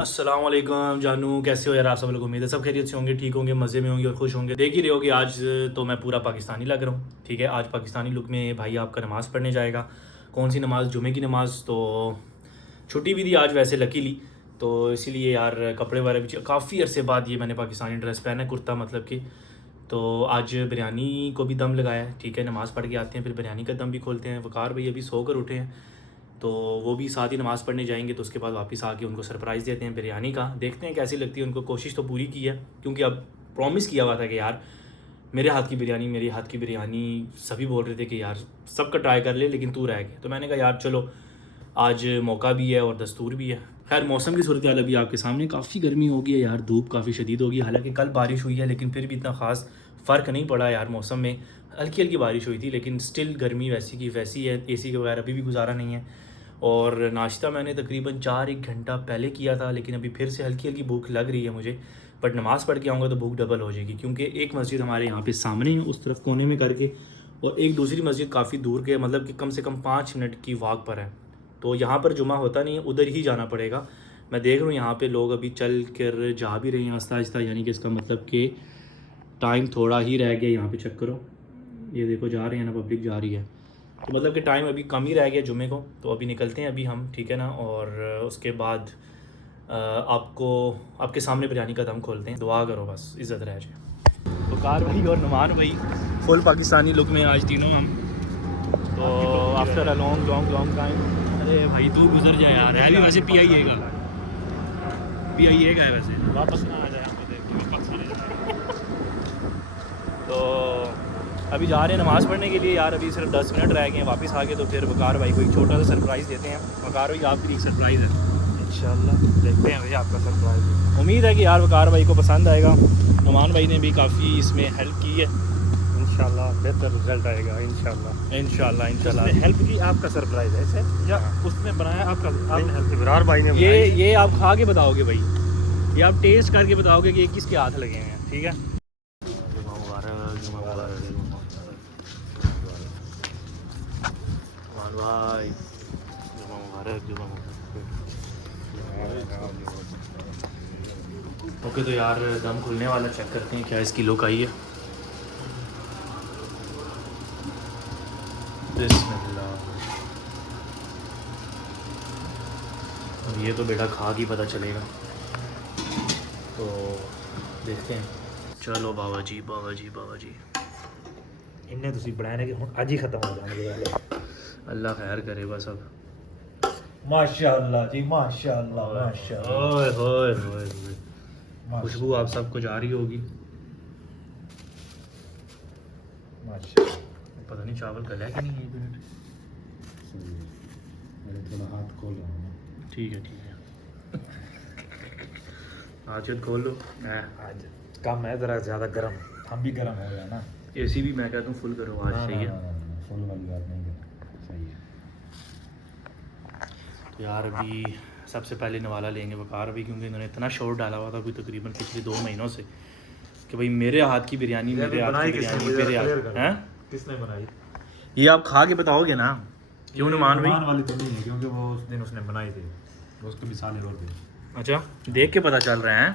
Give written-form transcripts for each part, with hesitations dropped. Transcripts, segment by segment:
अस्सलाम वालेकुम जानू, कैसे हो यार आप सब लोग। उम्मीद है सब खैरियत से होंगे, ठीक होंगे, मज़े में होंगे और खुश होंगे। देख ही रहे हो कि आज तो मैं पूरा पाकिस्तानी लग रहा हूँ। ठीक है, आज पाकिस्तानी लुक में भाई आपका नमाज़ पढ़ने जाएगा। कौन सी नमाज़? जुमे की नमाज़। तो छुट्टी भी थी आज वैसे लकीली, तो इसीलिए यार कपड़े वगैरह भी काफ़ी अरसे बाद ये मैंने पाकिस्तानी ड्रेस पहना है, कुर्ता मतलब कि। तो आज बिरयानी को भी दम लगाया है। ठीक है, नमाज़ पढ़ के आते हैं फिर बिरयानी का दम भी खोलते हैं। वकार भाई अभी सो कर उठे हैं, तो वो भी साथ ही नमाज़ पढ़ने जाएंगे। तो उसके बाद वापस आके उनको सरप्राइज़ देते हैं बिरयानी का। देखते हैं कैसी लगती है उनको। कोशिश तो पूरी की है, क्योंकि अब प्रॉमिस किया हुआ था कि यार मेरे हाथ की बिरयानी, मेरे हाथ की बिरयानी। सभी बोल रहे थे कि यार सबका ट्राई कर ले, लेकिन तू रह गया। तो मैंने कहा यार चलो, आज मौका भी है और दस्तूर भी है। खैर मौसम की सूरत हाल अभी आपके सामने, काफ़ी गर्मी होगी है यार, धूप काफ़ी शदीद होगी। हालांकि कल बारिश हुई है, लेकिन फिर भी इतना ख़ास फ़र्क नहीं पड़ा यार मौसम में। हल्की हल्की बारिश हुई थी, लेकिन स्टिल गर्मी वैसी की वैसी है। एसी के बगैर अभी भी गुजारा नहीं है। और नाश्ता मैंने तकरीबन 4-1 घंटा पहले किया था, लेकिन अभी फिर से हल्की हल्की भूख लग रही है मुझे। बट नमाज़ पढ़ के आऊँगा तो भूख डबल हो जाएगी, क्योंकि एक मस्जिद हमारे यहाँ पे सामने है उस तरफ कोने में करके, और एक दूसरी मस्जिद काफ़ी दूर के, मतलब कि कम से कम 5 मिनट की वॉक पर है। तो यहाँ पर जुमा होता नहीं है, उधर ही जाना पड़ेगा। मैं देख रहा हूँ यहाँ पे लोग अभी चल कर जा भी रहे हैं आहिस्ता आहिस्ता, यानी कि इसका मतलब कि टाइम थोड़ा ही रह गया। यहाँ पे चेक करो, ये देखो जा रहे हैं ना, पब्लिक जा रही है। तो मतलब कि टाइम अभी कम ही रह गया जुमे को। तो अभी निकलते हैं अभी हम, ठीक है ना। और उसके बाद आपको आपके सामने बिरयानी का दम खोलते हैं। दुआ करो बस इज़्ज़त रह जाए। वकार भाई और नुमान भाई फुल पाकिस्तानी लुक में आज तीनों हम। तो after a long long long time. अरे भाई तू गुजर जाए यार। है भी वैसे PIA का है वैसे। वापस ना आ जाए तो अभी जा रहे हैं नमाज़ पढ़ने के लिए यार। अभी सिर्फ 10 मिनट रह गए हैं, वापस आके तो फिर वकार भाई को एक छोटा सा सरप्राइज़ देते हैं। वकार भाई आपके लिए एक सरप्राइज़ है इंशाल्लाह। देखते हैं भाई आपका सरप्राइज। उम्मीद है कि यार वकार भाई को पसंद आएगा। नुमान भाई ने भी काफ़ी इसमें हेल्प की है। इंशाल्लाह बेहतर रिजल्ट आएगा इंशाल्लाह। इंशाल्लाह उसने हेल्प की, आपका सरप्राइज है ऐसे या उसने बनाया आपका, आपने हेल्प की? इमरान भाई ने ये आप खा के बताओगे भाई, ये आप टेस्ट करके बताओगे कि ये किसके हाथ लगे हुए हैं। ठीक है, भाई ओके। तो यार दम खुलने वाला, चेक करते हैं क्या इसकी लुक आई है। बिस्मिल्लाह। अब ये तो बेटा खा के पता चलेगा, तो देखते हैं। चलो बाबा जी बाबा जी बाबा जी। इन्हें तुसी बनाने के हुन आज ही खत्म हो जाएंगे। अल्लाह खैर करे बस अब। माशाल्लाह जी, माशाल्लाह माशाल्लाह। ओए होए होए होए, खुशबू आप सबको जा रही होगी। माशाल्लाह। पता नहीं चावल गला है कि नहीं। एक मिनट, मैंने थोड़ा हाथ खोल रहा ठीक है ठीक है। आज खोल लो। मैं आज कम है जरा, ज़्यादा गर्म, हम भी गर्म हो गया ना। AC भी मैं कहता हूँ फुल करो आज। सही है। फुल वाली बात नहीं है, सही है। तो यार अभी सबसे पहले नवाला लेंगे वकार भी, क्योंकि इन्होंने इतना शोर डाला हुआ था अभी तकरीबन पिछले 2 महीनों से कि भाई मेरे हाथ की बिरयानी, मेरे हाथ की बिरयानी, मेरे हाथ। हैं? किसने बनाई? ये आप खा के बताओगे ना। क्यों नुमान भाई? वाली तो नहीं है, क्योंकि वो उस दिन उसने बनाई थी, उसके मिसाल और थे। अच्छा, देख के पता चल रहा है।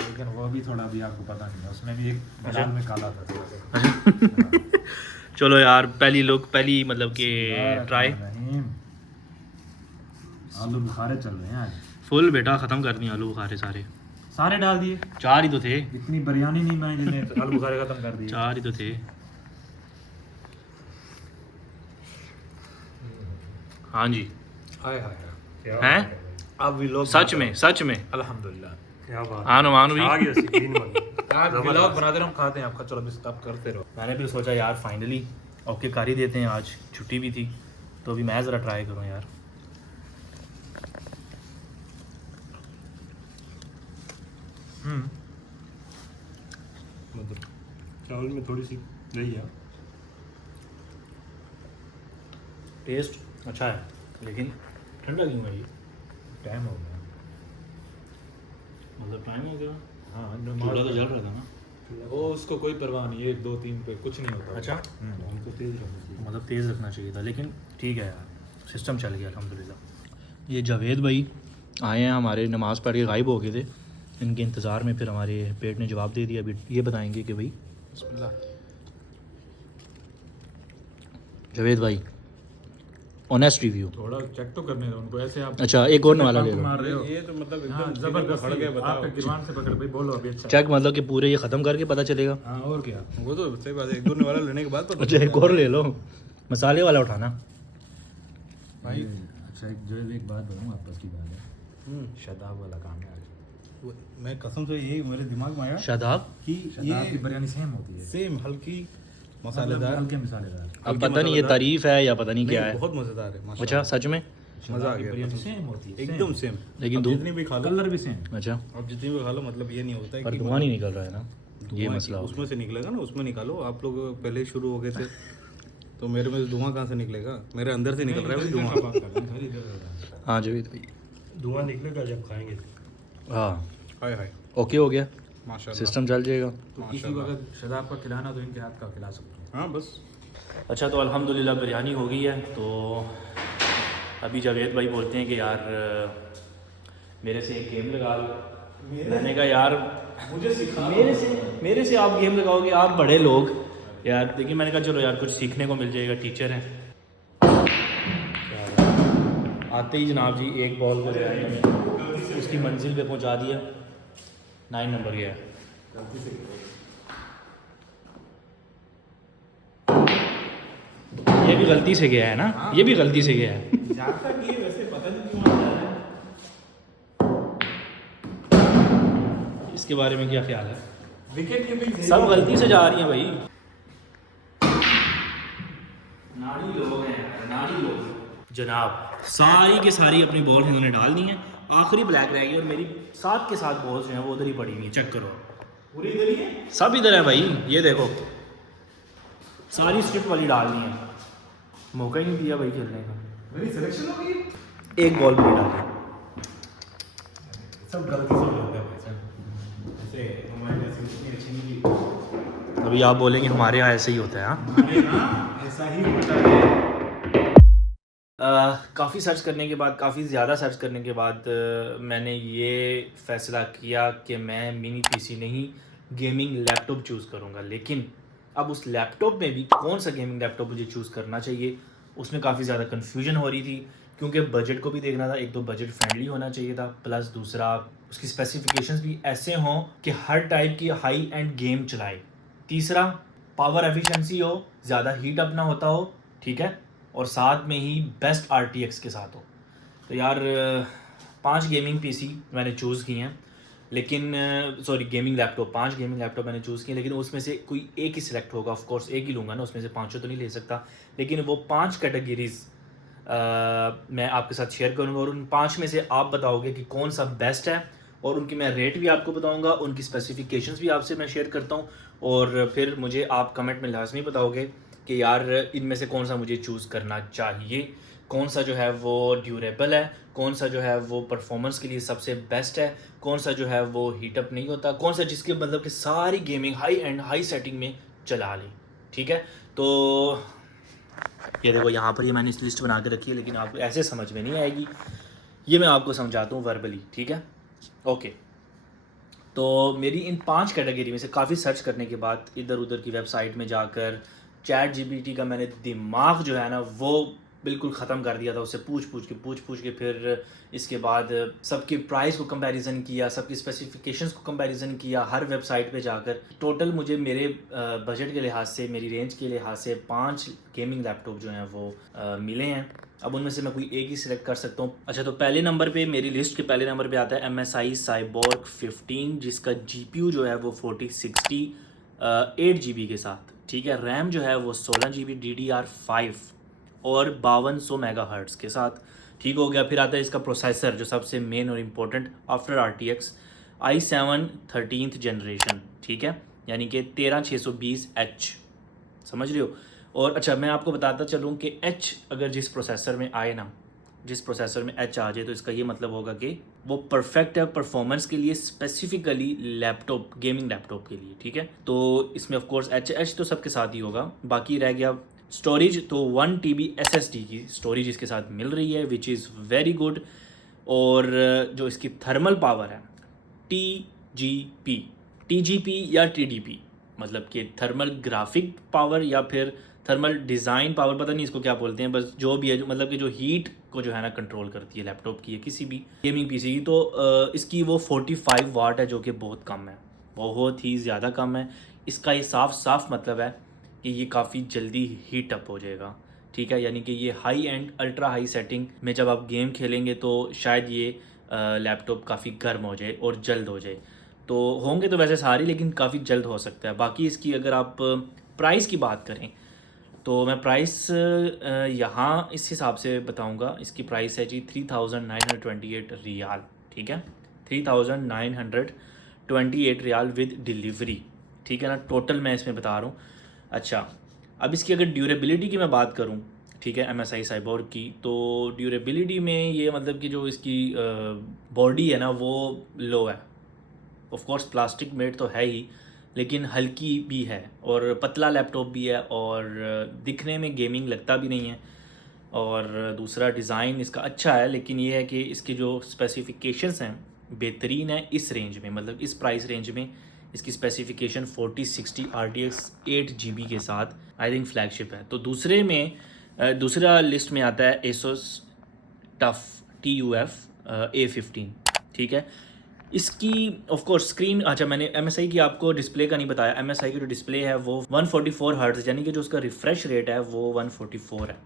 लेकिन वो भी थोड़ा भी आपको पता नहीं है, उसमें भी एक अच्छा। दाल में काला था थोड़ा सा। अच्छा चलो यार, पहली लुक, पहली मतलब कि ट्राई। आलू बुखारे चल रहे हैं आज। फुल बेटा ख़त्म कर दिए आलू बुखारे सारे। सारे डाल दिए? 4 ही तो थे। इतनी बिरयानी नहीं बनाई जिन्हें आलू बुखारे खत्म कर दिए। 4 ही तो थे। हाँ जी। हाय हाय हैं? अब भी लोग सच में सच में अल्हम्दुलिल्लाह। क्या बात हाँ नुमान भी। आ गया सीन बन यार, व्लॉग बनाते रहो, हम खाते हैं आपका। चलो अभी आप करते रहो। मैंने भी सोचा यार फाइनली ओके कर ही देते हैं, आज छुट्टी भी थी तो अभी मैं ज़रा ट्राई करूँ यार। मतलब चावल में थोड़ी सी रही है। टेस्ट अच्छा है, लेकिन ठंडा क्यों है ये? टाइम हो गया। मतलब टाइम हो गया। हाँ, चूल्हा तो जल रहा था ना। वो उसको कोई परवाह नहीं, 1 2 3 पे कुछ नहीं होता। अच्छा, हमको तेज रखना चाहिए। मतलब तेज़ रखना चाहिए था, लेकिन ठीक है यार, सिस्टम चल गया अल्हम्दुलिल्लाह। ये जावेद भाई आए हैं हमारे, नमाज़ पढ़ के गायब हो गए थे। इनके इंतज़ार में फिर हमारे पेट ने जवाब दे दिया। अभी ये बताएंगे कि भाई जावेद भाई ऑनेस्ट रिव्यू। थोड़ा चेक तो करने दो उनको, ऐसे आप अच्छा एक और नवाला ले लो। मार रहे हो। ये तो मतलब हाँ, एकदम जबरदस्ती खड़ के बताओ। आपके गिरबान से पकड़ भाई, बोलो अभी अच्छा। चेक मतलब कि पूरे ये ख़त्म करके पता चलेगा। हाँ और क्या। वो तो सही बात है, एक दो वाला लेने के बाद पता अच्छा एक और ले लो, मसाले वाला उठाना भाई। अच्छा जो एक बात बताऊँ, आपस की बात है, शादाब वाला काम है आज। मैं कसम से यही मेरे दिमाग में आया शादाब। कि शादाब की ये बिरयानी सेम होती है, सेम हल्की मतलब मसालेदार, हल्के मसालेदार। अब पता नहीं ये तारीफ है या पता नहीं क्या है। बहुत मज़ेदार है माशाल्लाह। अच्छा सच में? मज़ा आ की गया बिरयानी कसम से। सेम होती है, एकदम सेम। लेकिन अब धूप जितनी भी खा लो, कलर भी सेम। अच्छा अब जितनी भी खा लो, मतलब ये नहीं होता है पर कि धुआं नहीं निकल रहा है ना, ये धुआं मसला हो उसमें से निकलेगा ना, उसमें निकालो। आप लोग पहले ही शुरू हो गए थे तो मेरे में से धुआं कहाँ से निकलेगा? मेरे अंदर से निकल रहा है धुआं। हाँ जावेद भाई। धुआं निकलेगा जब खाएंगे। हाँ हाय हाय ओके हो गया, माशाल्लाह। सिस्टम चल जाएगा। तो किसी को अगर शादाब का खिलाना तो इनके हाथ का खिला सकते हो। हाँ बस अच्छा तो अल्हम्दुलिल्लाह बिरयानी हो गई है। तो अभी जावेद भाई बोलते हैं कि यार मेरे से एक गेम लगा लो। मैंने कहा यार मुझे सिखा, मेरे से आप गेम लगाओगे, आप बड़े लोग यार। देखिए मैंने कहा चलो यार कुछ सीखने को मिल जाएगा, टीचर हैं। आते ही जनाब जी एक बॉल को जो है मैंने उसकी मंजिल पे पहुंचा दिया। 9 नंबर गया है। ये भी गलती से गया है ना, ये भी गलती से गया है। जाता कि वैसे पता नहीं क्यों आता है। इसके बारे में क्या ख्याल है? विकेट कीपिंग सब गलती से जा रही हैं भाई। नाड़ी लोग हैं, नाड़ी लोग जनाब। सारी की सारी अपनी बॉल उन्होंने डाल दी हैं, आखिरी ब्लैक रह गई और मेरी साथ के साथ बॉल्स जो हैं वो उधर ही पड़ी हुई हैं। चेक करो, पूरी इधर ही है। सब इधर है भाई। ये देखो सारी स्ट्रिप वाली डाल दी है, मौका ही नहीं दिया भाई खेलने का। मेरी सिलेक्शन हो गई। एक बॉल भी नहीं डाली। सब गलती से हो जाता है भाई साहब। ऐसे हमारे जैसे इतनी अच्छी नहीं की। अभी आप बोलेंगे हमारे यहाँ ऐसे ही होता है। हाँ हमारे यहाँ ऐसा ही होता है। काफ़ी सर्च करने के बाद, काफ़ी ज़्यादा सर्च करने के बाद मैंने ये फ़ैसला किया कि मैं मिनी पीसी नहीं गेमिंग लैपटॉप चूज़ करूँगा। लेकिन अब उस लैपटॉप में भी कौन सा गेमिंग लैपटॉप मुझे चूज़ करना चाहिए, उसमें काफ़ी ज़्यादा कन्फ्यूजन हो रही थी। क्योंकि बजट को भी देखना था, एक तो बजट फ्रेंडली होना चाहिए था, प्लस दूसरा उसकी स्पेसिफिकेशंस भी ऐसे हों कि हर टाइप की हाई एंड गेम चलाए। तीसरा पावर एफिशिएंसी हो, ज़्यादा हीट अप ना होता हो, ठीक है, और साथ में ही बेस्ट RTX के साथ हो। तो यार 5 गेमिंग पीसी मैंने चूज़ किए हैं, लेकिन sorry gaming laptop, 5 gaming laptop मैंने चूज़ किए, लेकिन उसमें से कोई एक ही सिलेक्ट होगा। ऑफ कोर्स एक ही लूँगा ना, उसमें से पाँचों तो नहीं ले सकता। लेकिन वो 5 कैटेगरीज़ मैं आपके साथ शेयर करूँगा और उन 5 में से आप बताओगे कि कौन सा बेस्ट है, और उनकी मैं रेट भी आपको बताऊँगा, उनकी स्पेसिफिकेशंस भी आपसे मैं शेयर करता हूँ। और फिर मुझे आप कमेंट में लाजमी बताओगे कि यार इनमें से कौन सा मुझे चूज़ करना चाहिए, कौन सा जो है वो ड्यूरेबल है, कौन सा जो है वो परफॉर्मेंस के लिए सबसे बेस्ट है, कौन सा जो है वो हीटअप नहीं होता, कौन सा जिसके मतलब कि सारी gaming high and high setting में चला ले। ठीक है, तो ये देखो यहाँ पर ही मैंने इस लिस्ट बना के रखी है, लेकिन आपको ऐसे समझ में नहीं आएगी, ये मैं आपको समझाता हूँ वर्बली। ठीक है, ओके। तो मेरी इन 5 कैटेगरी में से काफ़ी सर्च करने के बाद इधर उधर की वेबसाइट में जाकर ChatGPT का मैंने दिमाग जो है ना वो बिल्कुल ख़त्म कर दिया था। उससे पूछ पूछ के फिर इसके बाद सबकी प्राइस को कंपैरिजन किया, सबकी स्पेसिफिकेशंस को कंपैरिजन किया हर वेबसाइट पे जाकर। टोटल मुझे मेरे बजट के लिहाज से, मेरी रेंज के लिहाज से 5 गेमिंग लैपटॉप जो हैं वो मिले हैं। अब उनमें से मैं कोई एक ही सिलेक्ट कर सकता हूँ। अच्छा, तो पहले नंबर पे, मेरी लिस्ट के पहले नंबर पे आता है MSI Cyborg 15, जिसका GPU जो है वो 4060 8 GB के साथ, ठीक है। रैम जो है वो 16 GB DDR5 और 5200 मेगाहर्ट्ज़ के साथ, ठीक हो गया। फिर आता है इसका प्रोसेसर, जो सबसे मेन और important after RTX, i7 13th generation, ठीक है, यानी कि 13620H, समझ रहे हो। और अच्छा, मैं आपको बताता चलूँ कि H अगर जिस प्रोसेसर में आए ना, जिस प्रोसेसर में H आ जाए, तो इसका ये मतलब होगा कि वो परफेक्ट है परफॉर्मेंस के लिए, स्पेसिफिकली लैपटॉप, गेमिंग लैपटॉप के लिए, ठीक है। तो इसमें ऑफ कोर्स H तो सबके साथ ही होगा। बाकी रह गया स्टोरेज, तो 1 TB SSD की स्टोरेज इसके साथ मिल रही है, विच इज़ वेरी गुड। और जो इसकी थर्मल पावर है TGP या TDP, मतलब कि थर्मल ग्राफिक पावर या फिर थर्मल डिज़ाइन पावर, पता नहीं इसको क्या बोलते हैं, बस जो भी है, जो मतलब कि जो हीट को जो है ना कंट्रोल करती है लैपटॉप की या किसी भी गेमिंग पीसी की, तो इसकी वो 45 वाट है, जो कि बहुत कम है, बहुत ही ज़्यादा कम है। इसका ये साफ मतलब है कि ये काफ़ी जल्दी हीट अप हो जाएगा, ठीक है, यानी कि ये high and ultra high setting में जब आप गेम खेलेंगे तो शायद ये लैपटॉप काफ़ी गर्म हो जाए और जल्द हो जाए। तो होंगे तो वैसे सारी, लेकिन काफ़ी जल्द हो सकता है। बाकी इसकी अगर आप प्राइस की बात करें तो मैं प्राइस यहाँ इस हिसाब से बताऊँगा। इसकी प्राइस है जी 3928 रियाल, ठीक है, 3928 रियाल विद डिलीवरी, ठीक है ना, टोटल मैं इसमें बता रहा हूँ। अच्छा, अब इसकी अगर ड्यूरेबिलिटी की मैं बात करूँ, ठीक है, MSI साइबोर्ग की, तो ड्यूरेबिलिटी में ये मतलब कि जो इसकी बॉडी है ना वो लो है। ऑफ कोर्स प्लास्टिक मेड तो है ही, लेकिन हल्की भी है और पतला लैपटॉप भी है और दिखने में गेमिंग लगता भी नहीं है। और दूसरा डिज़ाइन इसका अच्छा है, लेकिन ये है कि इसकी जो स्पेसिफिकेशंस हैं बेहतरीन है इस रेंज में, मतलब इस प्राइस रेंज में इसकी स्पेसिफिकेशन 4060 RTX 8GB के साथ आई थिंक फ्लैगशिप है। तो दूसरा लिस्ट में आता है ASUS TUF A15, ठीक है। इसकी ऑफ कोर्स स्क्रीन, अच्छा मैंने MSI की आपको डिस्प्ले का नहीं बताया। MSI की जो डिस्प्ले है वो 144 हर्ट्ज़, यानी कि जो उसका रिफ़्रेश रेट है वो 144 है।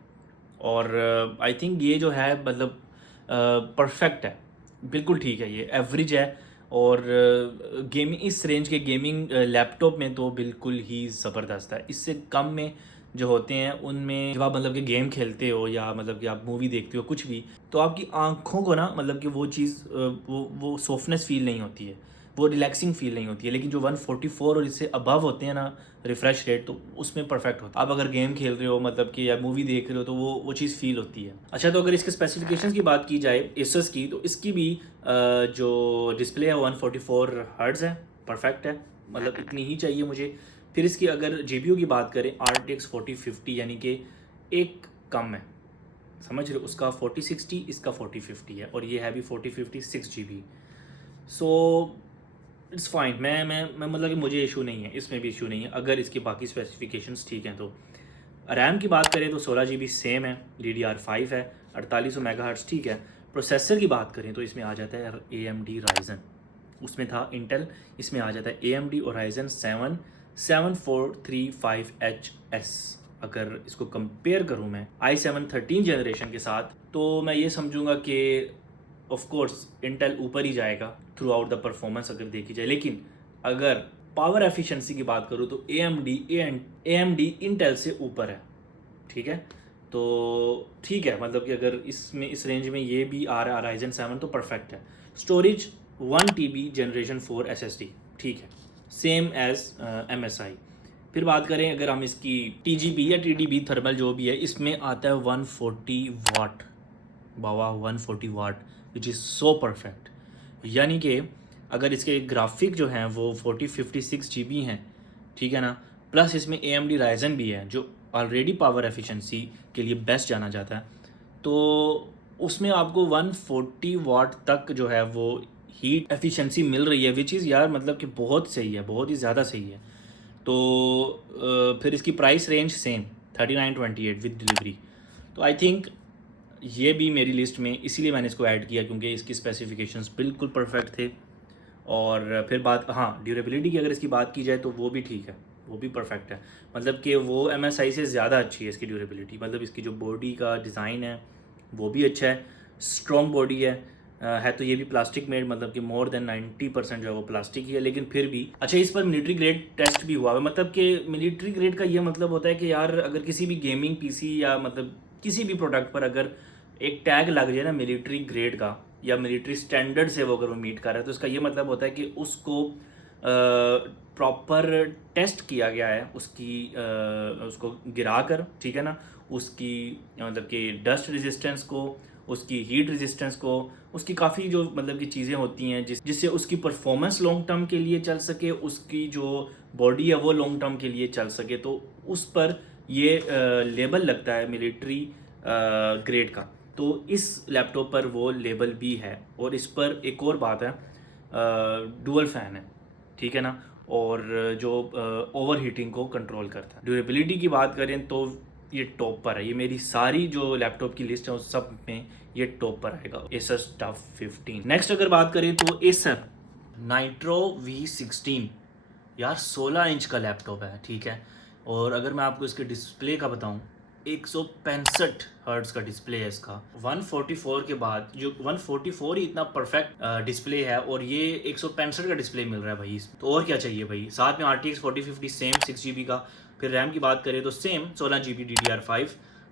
और आई थिंक ये जो है मतलब परफेक्ट है, बिल्कुल ठीक है, ये एवरेज है। और गेमिंग, इस रेंज के गेमिंग लैपटॉप में तो बिल्कुल ही ज़बरदस्त है। इससे कम में जो होते हैं उनमें जब आप मतलब कि गेम खेलते हो या मतलब कि आप मूवी देखते हो कुछ भी, तो आपकी आंखों को ना मतलब कि वो चीज़ वो सॉफ्टनेस फील नहीं होती है, वो रिलैक्सिंग फील नहीं होती है। लेकिन जो 144 और इससे अबव होते हैं ना रिफ़्रेश रेट, तो उसमें परफेक्ट होता है। आप अगर गेम खेल रहे हो मतलब कि या मूवी देख रहे हो तो वो चीज़ फील होती है। अच्छा, तो अगर इसके स्पेसिफिकेशंस की बात की जाए एसस की, तो इसकी भी जो डिस्प्ले है 144 हर्ट्ज़ है, परफेक्ट है, मतलब इतनी ही चाहिए मुझे। फिर इसकी अगर GPU की बात करें RTX 4050, यानी कि एक कम है, समझ रहे हो, उसका 4060 इसका 4050 है, और ये है भी 4050 6GB। सो इट्स फाइन, मैं मतलब कि मुझे इशू नहीं है, इसमें भी इशू नहीं है अगर इसकी बाकी स्पेसिफिकेशंस ठीक हैं। तो रैम की बात करें तो 16GB सेम है, DDR5 है, 4800 मेगाहर्ट्ज़, ठीक है। प्रोसेसर की बात करें तो इसमें आ जाता है AMD Ryzen, उसमें था इंटेल, इसमें आ जाता है AMD और Ryzen 7 7435HS। अगर इसको कंपेयर करूं मैं i7 13 जनरेशन के साथ, तो मैं ये समझूंगा कि ऑफ कोर्स इंटेल ऊपर ही जाएगा थ्रू आउट द परफॉर्मेंस अगर देखी जाए। लेकिन अगर पावर एफिशिएंसी की बात करूं तो AMD इंटेल से ऊपर है, ठीक है। तो ठीक है, मतलब कि अगर इसमें इस रेंज में ये भी आ रहा है Ryzen 7 तो परफेक्ट है। स्टोरेज 1 TB जनरेशन 4 SSD, ठीक है, सेम एज MSI। फिर बात करें अगर हम इसकी TGP या TDP थर्मल जो भी है, इसमें आता है 140 वाट, बावा 140 वाट, विच इज़ सो परफेक्ट। यानी कि अगर इसके ग्राफिक जो हैं वो 4056 GB हैं, ठीक है ना, प्लस इसमें AMD Ryzen भी है जो ऑलरेडी पावर एफिशिएंसी के लिए बेस्ट जाना जाता है, तो उसमें आपको 140 वाट तक जो है वो हीट एफिशिएंसी मिल रही है, विच इज़ यार मतलब कि बहुत सही है, बहुत ही ज़्यादा सही है। तो फिर इसकी price range same 3928 with delivery. तो आई थिंक ये भी मेरी लिस्ट में, इसीलिए मैंने इसको ऐड किया क्योंकि इसकी स्पेसिफिकेशंस बिल्कुल परफेक्ट थे। और फिर बात, हाँ, ड्यूरेबिलिटी की अगर इसकी बात की जाए तो वो भी ठीक है, वो भी परफेक्ट है, मतलब कि वो MSI से ज़्यादा अच्छी है इसकी ड्यूरेबिलिटी। मतलब इसकी जो बॉडी का डिज़ाइन है वो भी अच्छा है, स्ट्रॉन्ग बॉडी है तो ये भी प्लास्टिक मेड, मतलब कि मोर देन 90% जो है वो प्लास्टिक ही है। लेकिन फिर भी अच्छा, इस पर मिलिट्री ग्रेड टेस्ट भी हुआ है। मतलब कि मिलिट्री ग्रेड का ये मतलब होता है कि यार अगर किसी भी गेमिंग PC या मतलब किसी भी प्रोडक्ट पर अगर एक टैग लग जाए ना मिलिट्री ग्रेड का या मिलिट्री स्टैंडर्ड से वो अगर वो मीट कर रहा है, तो इसका ये मतलब होता है कि उसको प्रॉपर टेस्ट किया गया है, उसको गिरा कर, ठीक है ना, उसकी मतलब कि डस्ट रेजिस्टेंस को, उसकी हीट रेजिस्टेंस को, उसकी काफ़ी जो मतलब कि चीज़ें होती हैं जिससे उसकी परफॉर्मेंस लॉन्ग टर्म के लिए चल सके, उसकी जो बॉडी है वो लॉन्ग टर्म के लिए चल सके, तो उस पर ये लेबल लगता है मिलिट्री ग्रेड का। तो इस लैपटॉप पर वो लेबल भी है। और इस पर एक और बात है, डुअल फ़ैन है, ठीक है ना, और जो ओवर हीटिंग को कंट्रोल करता है। ड्यूरेबिलिटी की बात करें तो ये टॉप पर है, ये मेरी सारी जो लैपटॉप की लिस्ट है उस सब में ये टॉप पर आएगा, Asus TUF 15। नेक्स्ट अगर बात करें तो Acer Nitro V16, यार 16 इंच का लैपटॉप है, ठीक है। और अगर मैं आपको इसके डिस्प्ले का बताऊं, 165 हर्ट्ज का डिस्प्ले है इसका। 144 के बाद जो 144 ही इतना परफेक्ट डिस्प्ले है, और ये 165 का डिस्प्ले मिल रहा है भाई, तो और क्या चाहिए भाई। साथ में RTX 4050 सेम 6GB का। फिर रैम की बात करें तो सेम 16GB DDR5।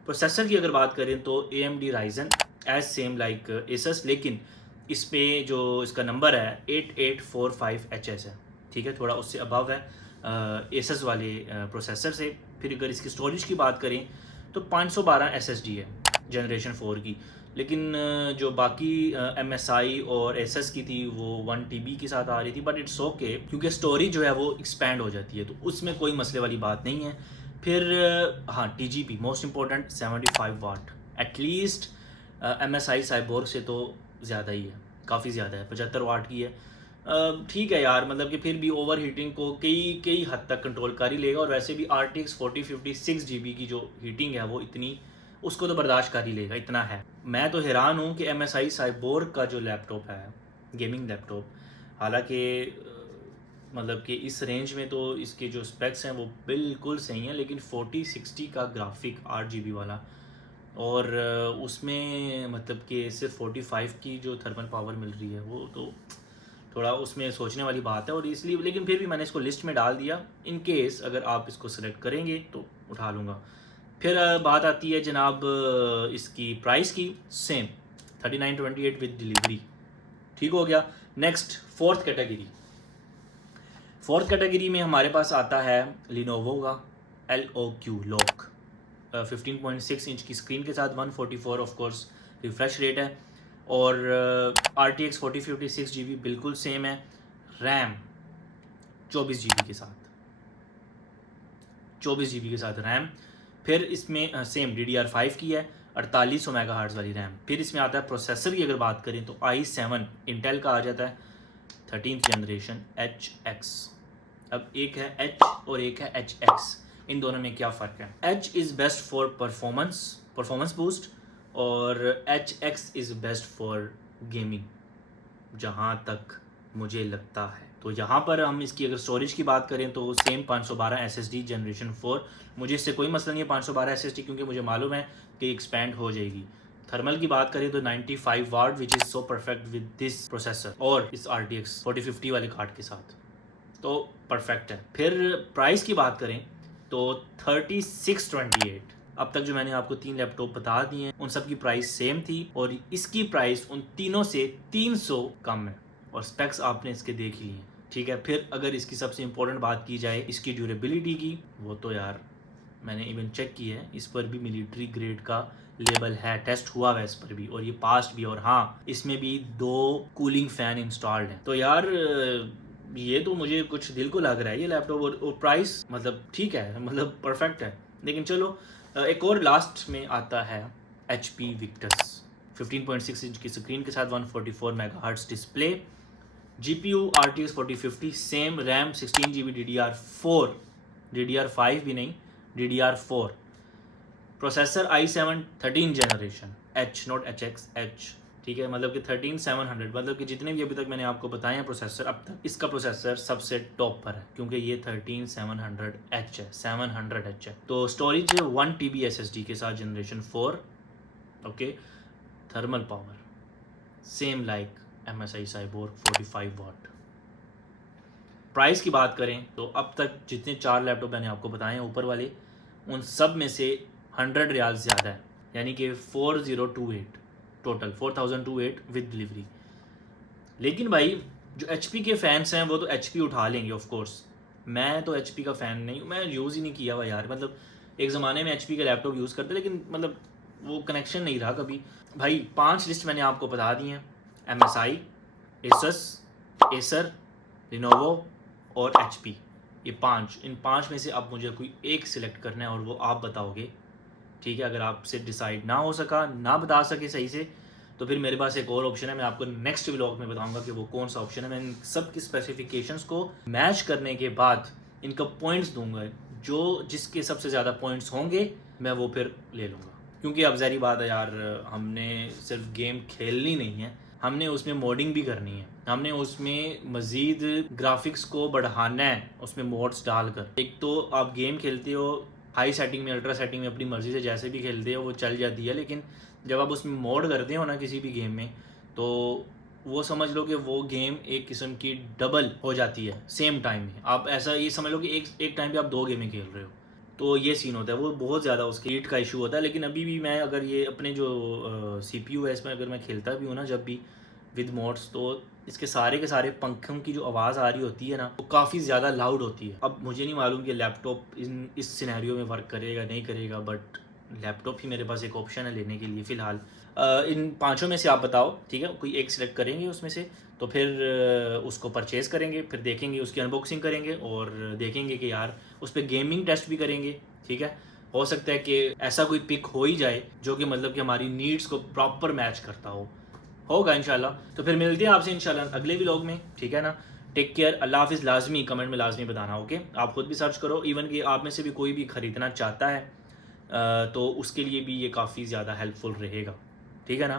प्रोसेसर की अगर बात करें तो AMD Ryzen as same like Asus, लेकिन इस पे जो इसका नंबर है 8845HS है, ठीक है, थोड़ा उससे अबव है Asus वाले प्रोसेसर से। फिर अगर इसकी स्टोरेज की बात करें तो 512 SSD है जनरेशन 4 की, लेकिन जो बाकी MSI और Asus की थी वो 1 TB के साथ आ रही थी, बट इट्स ओके क्योंकि स्टोरेज जो है वो एक्सपैंड हो जाती है, तो उसमें कोई मसले वाली बात नहीं है। फिर हाँ, TGP मोस्ट इम्पोर्टेंट 75 वाट एटलीस्ट, MSI साइबोर्ग से तो ज़्यादा ही है, काफ़ी ज़्यादा है, 75 वाट की है। ठीक है यार, मतलब कि फिर भी ओवर हीटिंग को कई हद तक कंट्रोल कर ही लेगा, और वैसे भी RTX 4050 6GB की जो हीटिंग है वो इतनी, उसको तो बर्दाश्त कर ही लेगा, इतना है। मैं तो हैरान हूँ कि MSI साइबोर्ग का जो लैपटॉप है, गेमिंग लैपटॉप, हालांकि मतलब कि इस रेंज में तो इसके जो स्पेक्स हैं वो बिल्कुल सही हैं, लेकिन 4060 का ग्राफिक 8GB वाला, और उसमें मतलब कि सिर्फ 45 की जो थर्मल पावर मिल रही है, वो तो थोड़ा उसमें सोचने वाली बात है। और इसलिए, लेकिन फिर भी मैंने इसको लिस्ट में डाल दिया, इन केस अगर आप इसको सेलेक्ट करेंगे तो उठा लूँगा। फिर बात आती है जनाब इसकी प्राइस की, सेम 3928 विद डिलीवरी, ठीक हो गया। नेक्स्ट फोर्थ कैटेगरी में हमारे पास आता है लिनोवो का LOQ लॉक, 15.6 इंच की स्क्रीन के साथ, 144 ऑफ कोर्स रिफ्रेश रेट है, और RTX 4050 6GB बिल्कुल सेम है, रैम 24GB के साथ, 24GB के साथ रैम। फिर इसमें सेम DDR5 की है, 4800 मेगाहर्ट्ज़ वाली रैम। फिर इसमें आता है प्रोसेसर की अगर बात करें तो i7 इंटेल का आ जाता है, 13th जनरेशन HX। अब एक है H और एक है HX, इन दोनों में क्या फ़र्क है। H is best for performance boost, और HX is best for gaming, जहाँ तक मुझे लगता है। तो यहाँ पर हम इसकी अगर स्टोरेज की बात करें तो सेम 512 SSD जनरेशन 4, मुझे इससे कोई मसला नहीं है 512 SSD, क्योंकि मुझे मालूम है कि एक्सपैंड हो जाएगी। थर्मल की बात करें तो 95 watt which is so perfect with this processor और इस RTX 4050 वाले कार्ड के साथ, तो परफेक्ट है। फिर प्राइस की बात करें तो 3628, अब तक जो मैंने आपको 3 लैपटॉप बता दिए हैं उन सब की प्राइस सेम थी, और इसकी प्राइस उन तीनों से 300 कम है, और स्पेक्स आपने इसके देख ही लिए, ठीक है। फिर अगर इसकी सबसे इम्पोर्टेंट बात की जाए इसकी ड्यूरेबिलिटी की, वो तो यार मैंने इवन चेक की है, इस पर भी मिलिट्री ग्रेड का लेबल है, टेस्ट हुआ है इस पर भी, और ये पास्ट भी, और हाँ इसमें भी 2 कूलिंग फ़ैन इंस्टॉल्ड हैं। तो यार ये तो मुझे कुछ दिल को लग रहा है ये लैपटॉप, और प्राइस मतलब ठीक है, मतलब परफेक्ट है। लेकिन चलो एक और लास्ट में आता है HP Victus, 15.6 इंच की स्क्रीन के साथ, 144 megahertz display, GPU RTX 4050 same, RAM 16GB DDR4, DDR5 भी नहीं, DDR4, processor i7 13 generation H not HX, H, ठीक है, मतलब कि 13700, मतलब कि जितने भी अभी तक मैंने आपको बताए हैं प्रोसेसर, अब तक इसका प्रोसेसर सबसे टॉप पर है, क्योंकि ये 13700H है, 700H है। तो स्टोरेज 1 TB SSD के साथ generation 4, okay. Thermal power same like MSI cyborg 45 वाट। प्राइस की बात करें तो अब तक जितने 4 लैपटॉप मैंने आपको बताए हैं ऊपर वाले, उन सब में से 100 रियाल ज़्यादा है, यानी कि 4028 टोटल, 4028 विद डिलीवरी। लेकिन भाई जो HP के फैंस हैं वो तो HP उठा लेंगे ऑफ कोर्स, मैं तो HP का फ़ैन नहीं हूँ, मैं यूज़ ही नहीं किया हुआ यार, मतलब एक ज़माने में HP का लैपटॉप यूज़ करते, लेकिन मतलब वो कनेक्शन नहीं रहा कभी। भाई 5 लिस्ट मैंने आपको बता दी हैं, MSI, Asus, Acer, Lenovo और HP, ये 5, इन 5 में से अब मुझे कोई एक सिलेक्ट करना है, और वो आप बताओगे ठीक है। अगर आपसे डिसाइड ना हो सका, ना बता सके सही से, तो फिर मेरे पास एक और ऑप्शन है, मैं आपको नेक्स्ट व्लॉग में बताऊंगा कि वो कौन सा ऑप्शन है। मैं इन सब की स्पेसिफिकेशंस को मैच करने के बाद इनका पॉइंट्स दूंगा, जो जिसके सबसे ज़्यादा पॉइंट्स होंगे मैं वो फिर ले लूँगा। क्योंकि अब ज़ाहिर बात है यार, हमने सिर्फ गेम खेलनी नहीं है, हमने उसमें मोडिंग भी करनी है, हमने उसमें मज़ीद ग्राफिक्स को बढ़ाना है उसमें मोड्स डालकर। एक तो आप गेम खेलते हो हाई सेटिंग में, अल्ट्रा सेटिंग में, अपनी मर्ज़ी से जैसे भी खेलते हो वो चल जाती है, लेकिन जब आप उसमें मोड करते हो ना किसी भी गेम में, तो वो समझ लो कि वो गेम एक किस्म की डबल हो जाती है सेम टाइम में। आप ऐसा ये समझ लो कि एक टाइम पे आप 2 गेमें खेल रहे हो, तो ये सीन होता है। वो बहुत ज़्यादा उसके हीट का इशू होता है। लेकिन अभी भी मैं अगर ये अपने जो CPU है इसमें अगर मैं खेलता भी हूँ ना जब भी विद मोड्स, तो इसके सारे के सारे पंखों की जो आवाज़ आ रही होती है ना, वो काफ़ी ज़्यादा लाउड होती है। अब मुझे नहीं मालूम कि लैपटॉप इस सिनेरियो में वर्क करेगा नहीं करेगा, बट लैपटॉप ही मेरे पास एक ऑप्शन है लेने के लिए फ़िलहाल। इन 5 में से आप बताओ, ठीक है, कोई एक सिलेक्ट करेंगे उसमें से, तो फिर उसको परचेज़ करेंगे, फिर देखेंगे, उसकी अनबॉक्सिंग करेंगे और देखेंगे कि यार उस पर गेमिंग टेस्ट भी करेंगे, ठीक है। हो सकता है कि ऐसा कोई पिक हो ही जाए जो कि मतलब कि हमारी नीड्स को प्रॉपर मैच करता होगा इंशाल्लाह। तो फिर मिलते हैं आपसे इंशाल्लाह अगले व्लॉग में, ठीक है ना। टेक केयर, अल्लाह हाफिज़। लाजमी कमेंट में लाजमी बताना, ओके। आप खुद भी सर्च करो, इवन कि आप में से भी कोई भी ख़रीदना चाहता है तो उसके लिए भी ये काफ़ी ज़्यादा हेल्पफुल रहेगा, ठीक है ना।